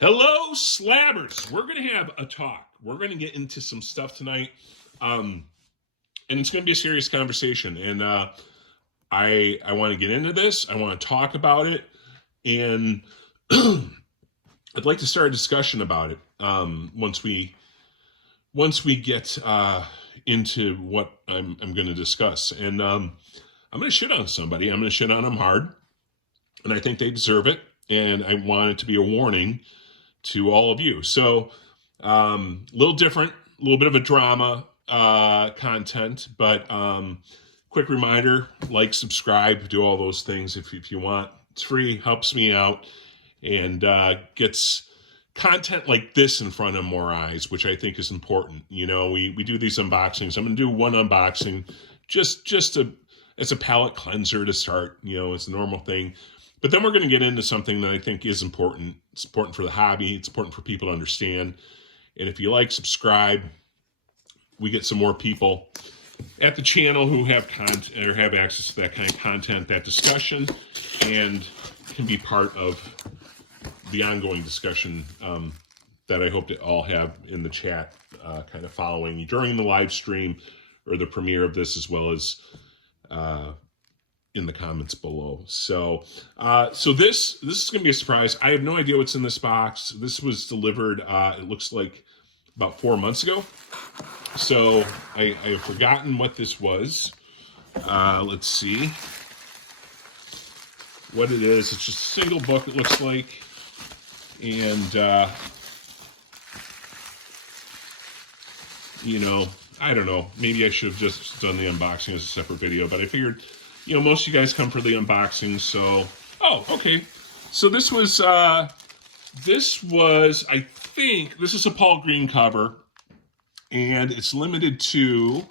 Hello, Slabbers. We're going to have a talk. We're going to get into some stuff tonight. And it's going to be a serious conversation. And I want to get into this. I want to talk about it. And I'd like to start a discussion about it once we get into what I'm going to discuss. And I'm going to shit on somebody. I'm going to shit on them hard. And I think they deserve it. And I want it to be a warning to all of you. So a little different, a little bit of a drama content, but quick reminder, like, subscribe, do all those things if you want. It's free, helps me out, and gets content like this in front of more eyes, which I think is important. You know, we do these unboxings. I'm going to do one unboxing just as a palate cleanser to start. You know, it's a normal thing. But then we're going to get into something that I think is important. It's important for the hobby. It's important for people to understand. And if you like, subscribe. We get some more people at the channel who have content or have access to that kind of content, that discussion, and can be part of the ongoing discussion that I hope to all have in the chat, kind of following during the live stream or the premiere of this, as well as in the comments below. So this is going to be a surprise. I have no idea what's in this box. This was delivered, it looks like about 4 months ago. So I have forgotten what this was. Let's see what it is. It's just a single book, it looks like. And, you know, I don't know. Maybe I should have just done the unboxing as a separate video, but I figured, you know, most of you guys come for the unboxing, so... Oh, okay. So this was, I think, this is a Paul Green cover, and it's limited to,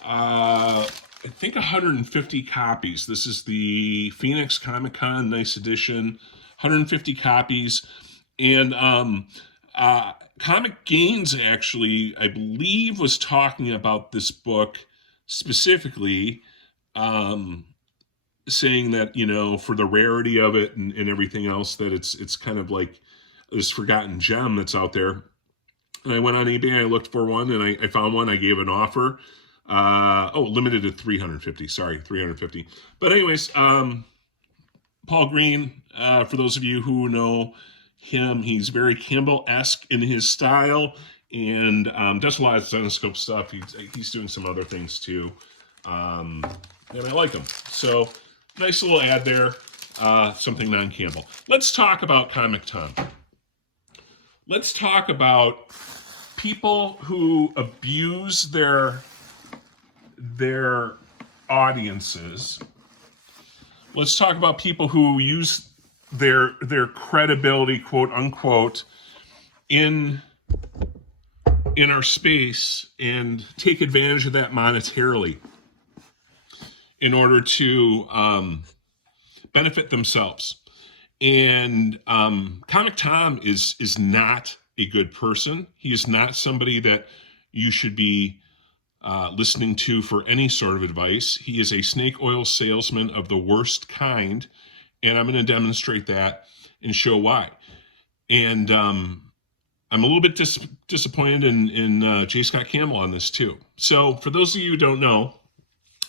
I think 150 copies. This is the Phoenix Comic-Con Nice Edition, 150 copies, and Comic Gains, actually, I believe, was talking about this book specifically, saying that, you know, for the rarity of it and everything else, that it's kind of like this forgotten gem that's out there. And I went on eBay, I looked for one, and I found one. I gave an offer. Limited to 350. But anyways, Paul Green, for those of you who know him, he's very Campbell-esque in his style, and does a lot of Zenoscope stuff. He's doing some other things too. And I like them. So, nice little ad there, something non-Campbell. Let's talk about Comic Tom. Let's talk about people who abuse their audiences. Let's talk about people who use their credibility, quote unquote, in our space and take advantage of that monetarily in order to benefit themselves. And Comic Tom is not a good person. He is not somebody that you should be listening to for any sort of advice. He is a snake oil salesman of the worst kind, and I'm going to demonstrate that and show why. And I'm a little bit disappointed in J. Scott Campbell on this too. So for those of you who don't know,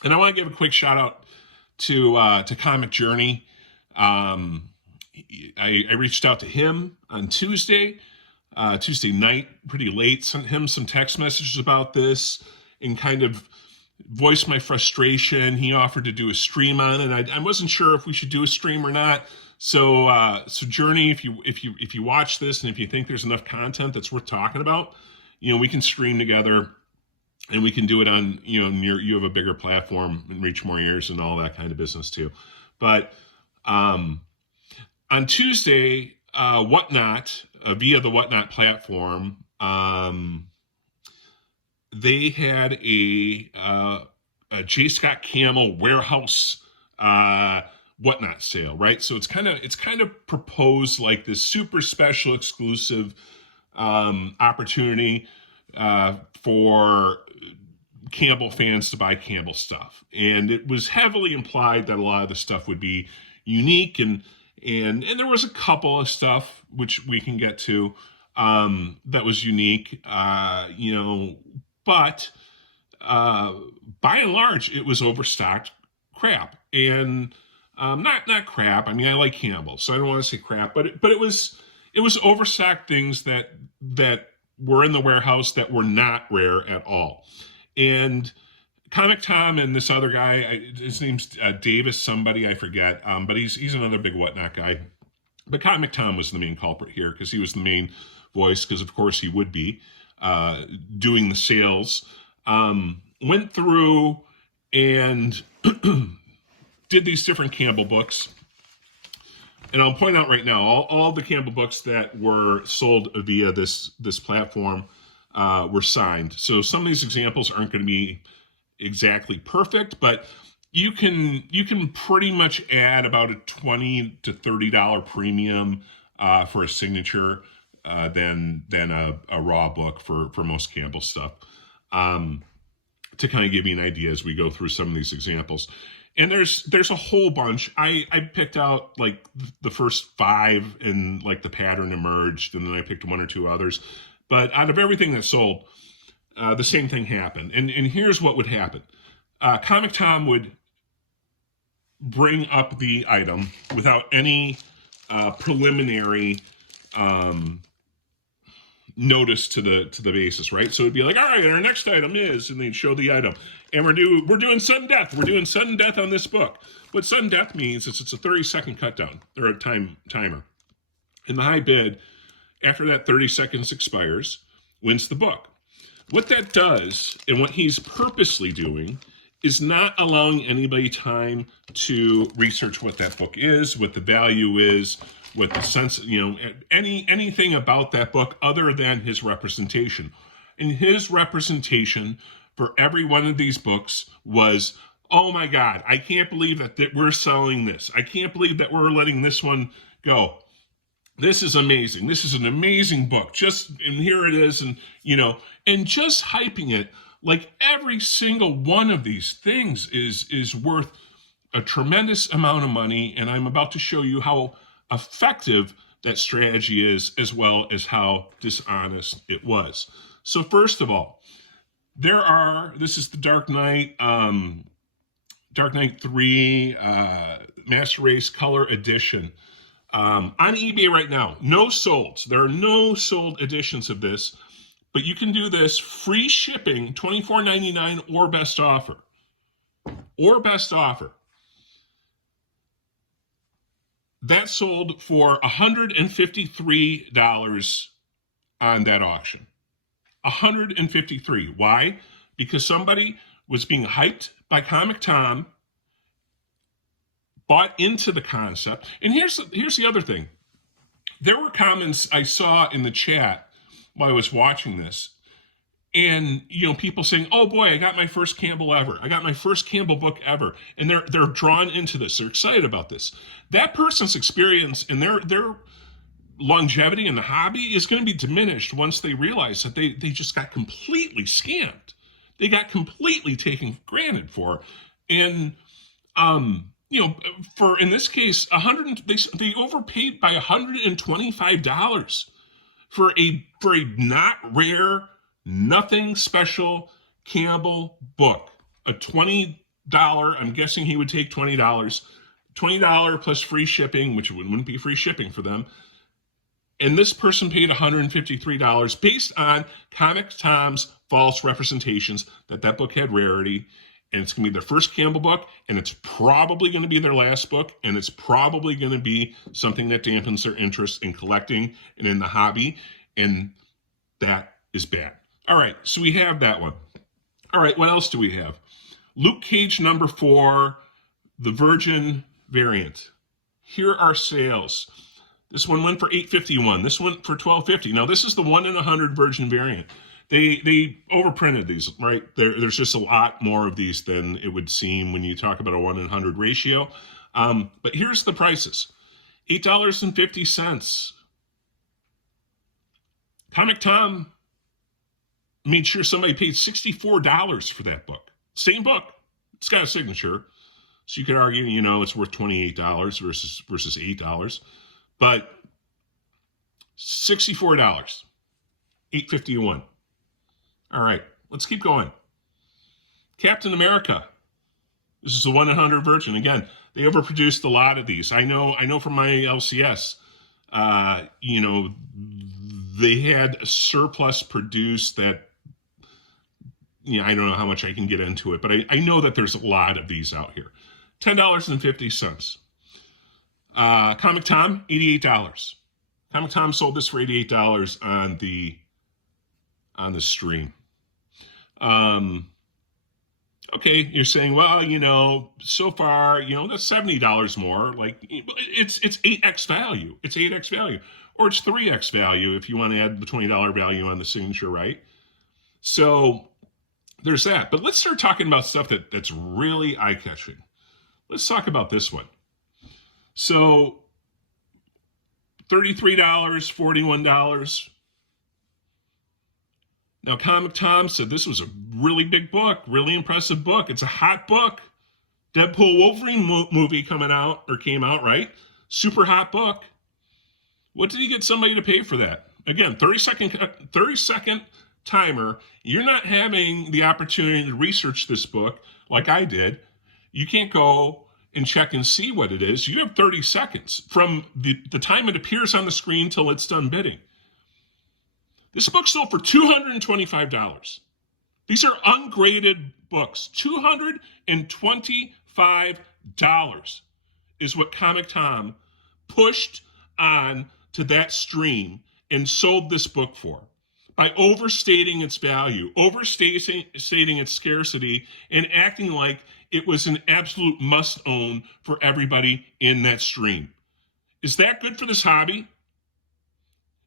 and I want to give a quick shout out to Comic Journey. I reached out to him on Tuesday night, pretty late, sent him some text messages about this and kind of voiced my frustration. He offered to do a stream on it. I wasn't sure if we should do a stream or not. So Journey, if you watch this and if you think there's enough content that's worth talking about, you know, we can stream together and we can do it on, you know, you have a bigger platform and reach more ears and all that kind of business too. But on Tuesday, Whatnot, via the Whatnot platform, they had a J. Scott Campbell warehouse Whatnot sale, right? So it's kind of proposed like this super special exclusive opportunity for Campbell fans to buy Campbell stuff. And it was heavily implied that a lot of the stuff would be unique and and there was a couple of stuff which we can get to that was unique, but by and large, it was overstocked crap. And not crap. I mean, I like Campbell, so I don't want to say crap, but it was overstocked things that were in the warehouse that were not rare at all. And Comic Tom and this other guy, his name's Davis somebody, I forget, but he's another big whatnot guy. But Comic Tom was the main culprit here because he was the main voice, because of course he would be doing the sales. Went through and did these different Campbell books. And I'll point out right now, all the Campbell books that were sold via this platform were signed. So some of these examples aren't going to be exactly perfect, but you can pretty much add about a $20 to $30 premium for a signature than a raw book for most Campbell stuff. To kind of give you an idea as we go through some of these examples. And there's a whole bunch. I picked out like the first 5 and like the pattern emerged, and then I picked 1 or 2 others. But out of everything that sold, the same thing happened. And here's what would happen. Comic Tom would bring up the item without any preliminary notice to the basis, right? So it'd be like, all right, our next item is, and they'd show the item, and we're doing sudden death. We're doing sudden death on this book. What sudden death means is it's a 30-second cut down or a timer. And the high bid, after that 30 seconds expires, wins the book. What that does, and what he's purposely doing, is not allowing anybody time to research what that book is, what the value is, what the sense, anything about that book other than his representation. And his representation for every one of these books was, oh my God, I can't believe that we're selling this. I can't believe that we're letting this one go. This is amazing. This is an amazing book. And here it is. And just hyping it like every single one of these things is worth a tremendous amount of money. And I'm about to show you how effective that strategy is, as well as how dishonest it was. So first of all, this is the Dark Knight 3 Master Race Color Edition. On eBay right now, no solds. There are no sold editions of this, but you can do this free shipping, $24.99 or best offer. Or best offer. That sold for $153 on that auction. $153. Why? Because somebody was being hyped by Comic Tom, bought into the concept. And here's the other thing. There were comments I saw in the chat while I was watching this, and people saying, "Oh boy, I got my first Campbell ever. I got my first Campbell book ever," and they're drawn into this. They're excited about this. That person's experience and their longevity in the hobby is going to be diminished once they realize that they just got completely scammed. They got completely taken for granted for, and for in this case, they overpaid by $125 for a not rare, nothing special Campbell book. A $20, I'm guessing he would take $20. $20 plus free shipping, which wouldn't be free shipping for them. And this person paid $153 based on Comic Tom's false representations that book had rarity. And it's going to be their first Campbell book, and it's probably going to be their last book, and it's probably going to be something that dampens their interest in collecting and in the hobby, and that is bad. All right, so we have that one. All right, what else do we have? Luke Cage number 4, the Virgin variant. Here are sales. This one went for $851. This one for $1250. Now, this is the 1 in 100 Virgin variant. They overprinted these, right? There's just a lot more of these than it would seem when you talk about a 1 in 100 ratio. But here's the prices. $8.50. Comic Tom made sure somebody paid $64 for that book. Same book. It's got a signature. So you could argue, it's worth $28 versus $8, but $64, $8.51. All right, let's keep going. Captain America. This is the 1-in-100 version. Again, they overproduced a lot of these. I know from my LCS, they had a surplus produced that, I don't know how much I can get into it, but I know that there's a lot of these out here. $10.50. Comic Tom, $88. Comic Tom sold this for $88 on the stream. Okay, you're saying, well, so far, that's $70 more. Like, it's 8x value. It's 8x value. Or it's 3x value if you want to add the $20 value on the signature, right? So there's that. But let's start talking about stuff that's really eye-catching. Let's talk about this one. So $33, $41. Now, Comic Tom said this was a really big book, really impressive book. It's a hot book. Deadpool Wolverine movie came out, right? Super hot book. What did he get somebody to pay for that? Again, 30-second timer. You're not having the opportunity to research this book like I did. You can't go and check and see what it is. You have 30 seconds from the time it appears on the screen till it's done bidding. This book sold for $225. These are ungraded books. $225 is what Comic Tom pushed on to that stream and sold this book for, by overstating its value, overstating its scarcity, and acting like it was an absolute must-own for everybody in that stream. Is that good for this hobby?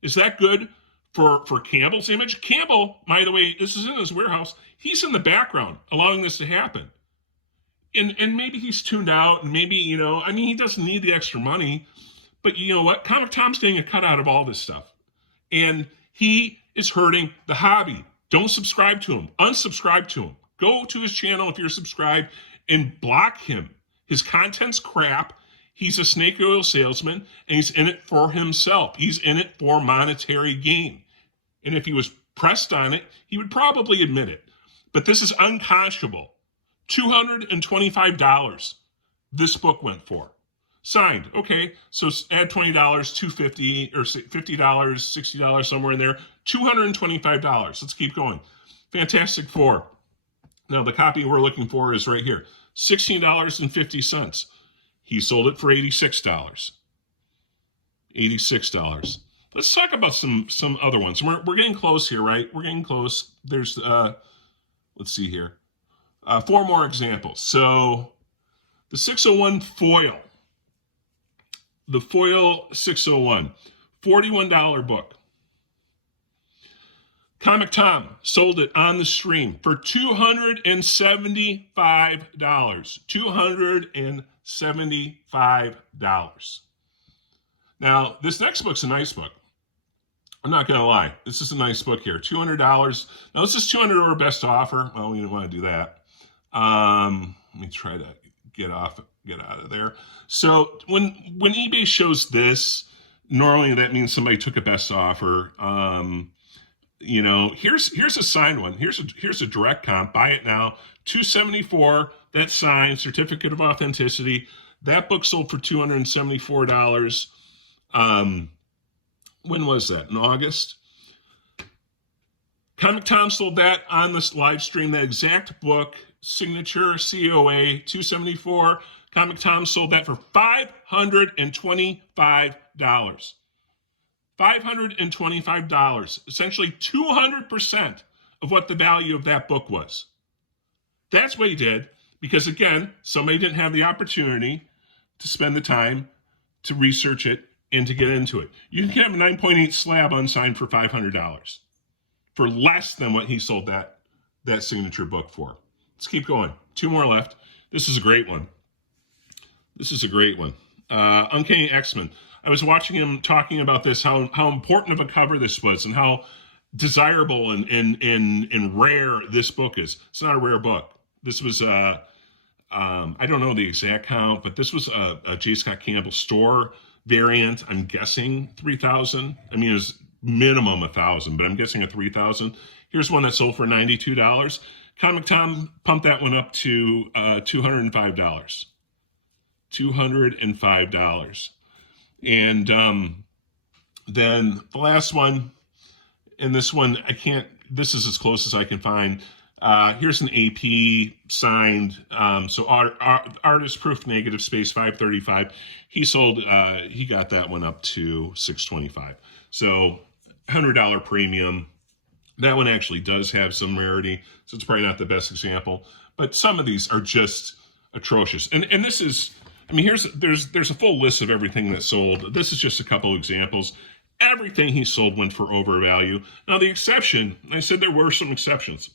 Is that good for Campbell's image? Campbell, by the way, this is in his warehouse. He's in the background allowing this to happen. And maybe he's tuned out, and maybe, he doesn't need the extra money. But you know what? Comic Tom's getting a cut out of all this stuff. And he is hurting the hobby. Don't subscribe to him. Unsubscribe to him. Go to his channel if you're subscribed and block him. His content's crap. He's a snake oil salesman, and he's in it for himself. He's in it for monetary gain. And if he was pressed on it, he would probably admit it. But this is unconscionable. $225 this book went for. Signed. Okay, so add $20, $250 or $50, $60 somewhere in there. $225. Let's keep going. Fantastic Four. Now the copy we're looking for is right here. $16.50. He sold it for $86. $86. Let's talk about some other ones. We're getting close here, right? We're getting close. There's let's see here. 4 more examples. So the 601 foil. The foil 601, $41 book. Comic Tom sold it on the stream for $275. $275. Now, this next book's a nice book. I'm not going to lie. This is a nice book here. $200. Now, this is $200 best offer. Well, we don't want to do that. Let me try to get out of there. So when eBay shows this, normally that means somebody took a best offer. Here's a signed one. Here's a direct comp. Buy it now. $274. That's signed. Certificate of authenticity. That book sold for $274. When was that? In August. Comic Tom sold that on this live stream. The exact book, signature COA, $274. Comic Tom sold that for $525. $525. Essentially 200% of what the value of that book was. That's what he did because, again, somebody didn't have the opportunity to spend the time to research it and to get into it. You can have a 9.8 slab unsigned for $500 for less than what he sold that signature book for. Let's keep going. 2 more left. This is a great one. Uncanny X-Men. I was watching him talking about this, how important of a cover this was and how desirable and rare this book is. It's not a rare book. This was I don't know the exact count, but this was a J. Scott Campbell store variant. I'm guessing 3,000. I mean, it was minimum 1,000, but I'm guessing a 3,000. Here's one that sold for $92. Comic Tom pumped that one up to $205. $205. And then the last one, and this one, this is as close as I can find. Here's an AP signed, so artist proof negative space 535. He got that one up to $625. So $100 premium. That one actually does have some rarity, so it's probably not the best example. But some of these are just atrocious. And this is, I mean, there's a full list of everything that sold. This is just a couple examples. Everything he sold went for overvalue. Now the exception, I said there were some exceptions.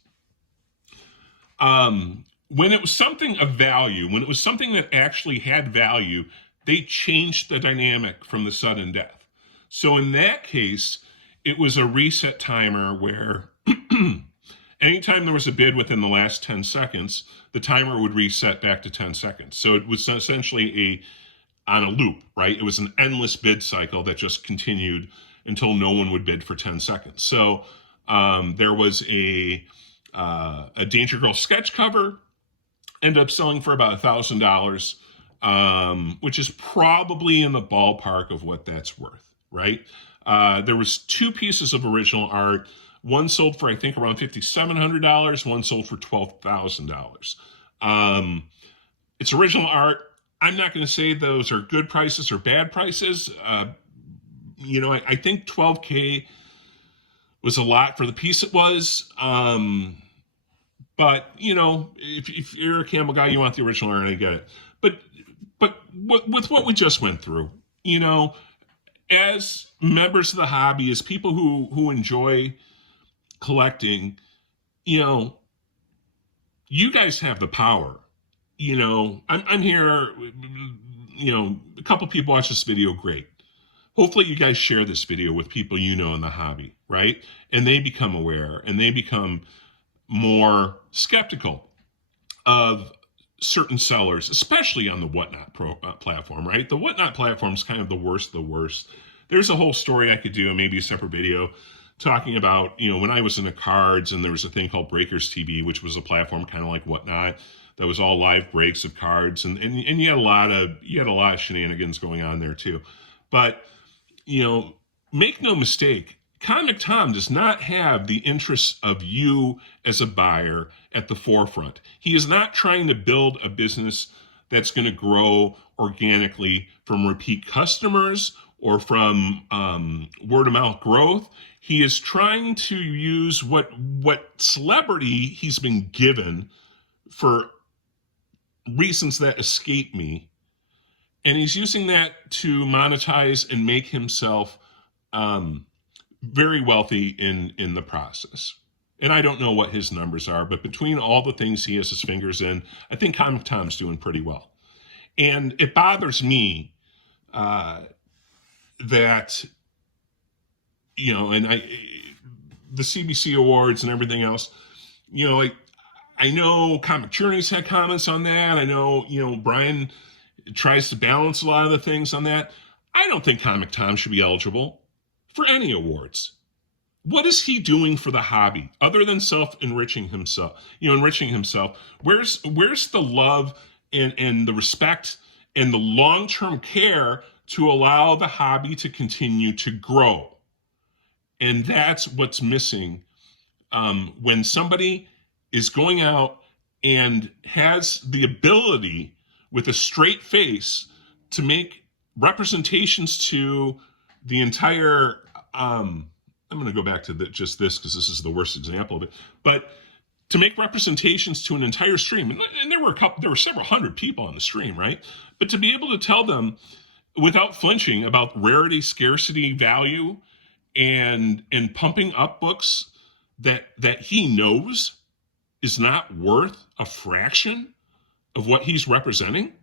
When it was something of value, when it was something that actually had value, they changed the dynamic from the sudden death. So in that case, it was a reset timer where anytime there was a bid within the last 10 seconds, the timer would reset back to 10 seconds. So it was essentially on a loop, right? It was an endless bid cycle that just continued until no one would bid for 10 seconds. So there was a Danger Girl sketch cover, ended up selling for about $1,000, which is probably in the ballpark of what that's worth, right? There was 2 pieces of original art. One sold for, I think, around $5,700. One sold for $12,000. It's original art. I'm not going to say those are good prices or bad prices. I think $12K was a lot for the piece it was. But, if you're a Campbell guy, you want the original art, I get it. But with what we just went through, as members of the hobby, as people who enjoy collecting, you guys have the power. I'm here, a couple people watch this video, great. Hopefully you guys share this video with people in the hobby, right? And they become aware and they become more skeptical of certain sellers, especially on the Whatnot platform, right? The Whatnot platform is kind of the worst of the worst. There's a whole story I could do, and maybe a separate video, talking about, when I was in the cards and there was a thing called Breakers TV, which was a platform kind of like Whatnot, that was all live breaks of cards, and you had a lot of shenanigans going on there too. But make no mistake, Comic Tom does not have the interests of you as a buyer at the forefront. He is not trying to build a business that's going to grow organically from repeat customers or from word of mouth growth. He is trying to use what celebrity he's been given for reasons that escape me, and he's using that to monetize and make himself very wealthy in the process. And I don't know what his numbers are, but between all the things he has his fingers in, I think Comic Tom's doing pretty well. And it bothers me that, and the CBC Awards and everything else, I know Comic Journey's had comments on that. I know, Brian tries to balance a lot of the things on that. I don't think Comic Tom should be eligible for any awards. What is he doing for the hobby other than enriching himself? Where's the love and the respect and the long-term care to allow the hobby to continue to grow? And that's what's missing when somebody is going out and has the ability with a straight face to make representations to the entire, I'm going to go back to just this because this is the worst example of it, but to make representations to an entire stream, and there were several hundred people on the stream, right? But to be able to tell them without flinching about rarity, scarcity, value, and pumping up books that he knows is not worth a fraction of what he's representing.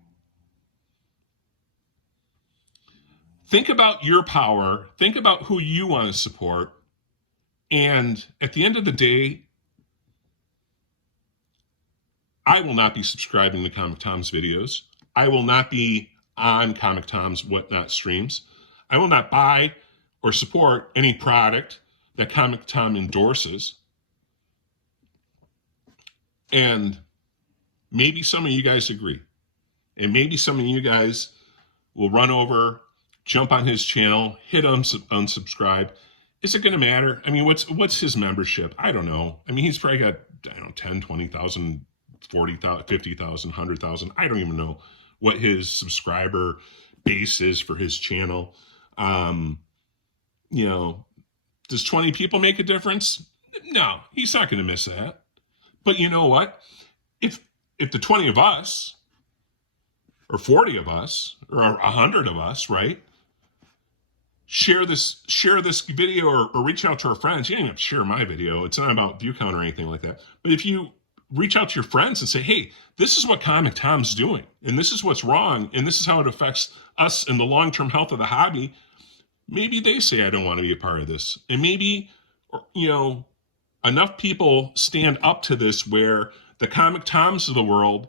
Think about your power. Think about who you want to support. And at the end of the day, I will not be subscribing to Comic Tom's videos. I will not be on Comic Tom's Whatnot streams. I will not buy or support any product that Comic Tom endorses. And maybe some of you guys agree. And maybe some of you guys will run over, jump on his channel, hit unsubscribe. Is it going to matter? I mean, what's his membership? I don't know. I mean, he's probably got, 10, 20,000, 40,000, 50,000, 100,000. I don't even know what his subscriber base is for his channel. Does 20 people make a difference? No, he's not going to miss that. But you know what? If the 20 of us, or 40 of us, or 100 of us, right, share this video or reach out to our friends. You don't even have to share my video. It's not about view count or anything like that. But if you reach out to your friends and say, hey, this is what Comic Tom's doing, and this is what's wrong, and this is how it affects us and the long-term health of the hobby, maybe they say, I don't want to be a part of this. And maybe, enough people stand up to this where the Comic Toms of the world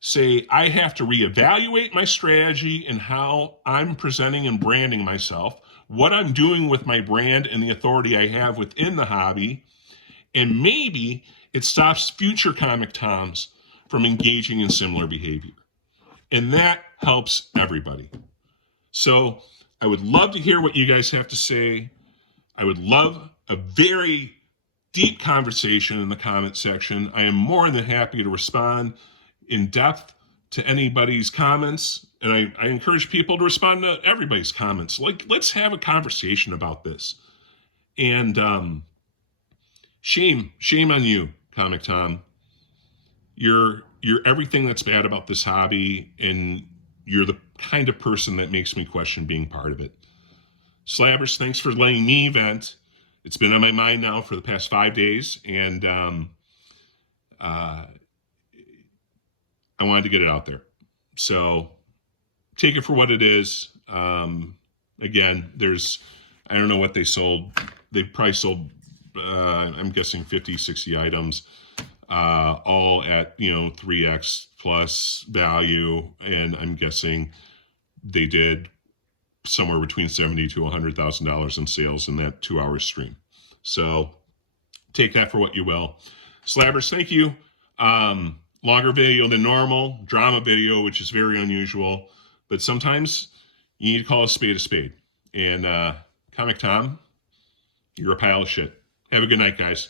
say, I have to reevaluate my strategy and how I'm presenting and branding myself, what I'm doing with my brand and the authority I have within the hobby, and maybe it stops future Comic Toms from engaging in similar behavior. And that helps everybody. So I would love to hear what you guys have to say. I would love a very deep conversation in the comment section. I am more than happy to respond in depth to anybody's comments. And I encourage people to respond to everybody's comments. Like, let's have a conversation about this. And shame on you, Comic Tom. You're everything that's bad about this hobby, and you're the kind of person that makes me question being part of it. Slabbers, thanks for letting me vent. It's been on my mind now for the past 5 days, and I wanted to get it out there. So take it for what it is. Again, I don't know what they sold. They probably sold, I'm guessing 50, 60 items, all at, 3X plus value. And I'm guessing they did somewhere between $70,000 to $100,000 in sales in that 2-hour stream. So take that for what you will. Slabbers, thank you. Longer video than normal, drama video, which is very unusual, but sometimes you need to call a spade a spade. And Comic Tom, you're a pile of shit. Have a good night, guys.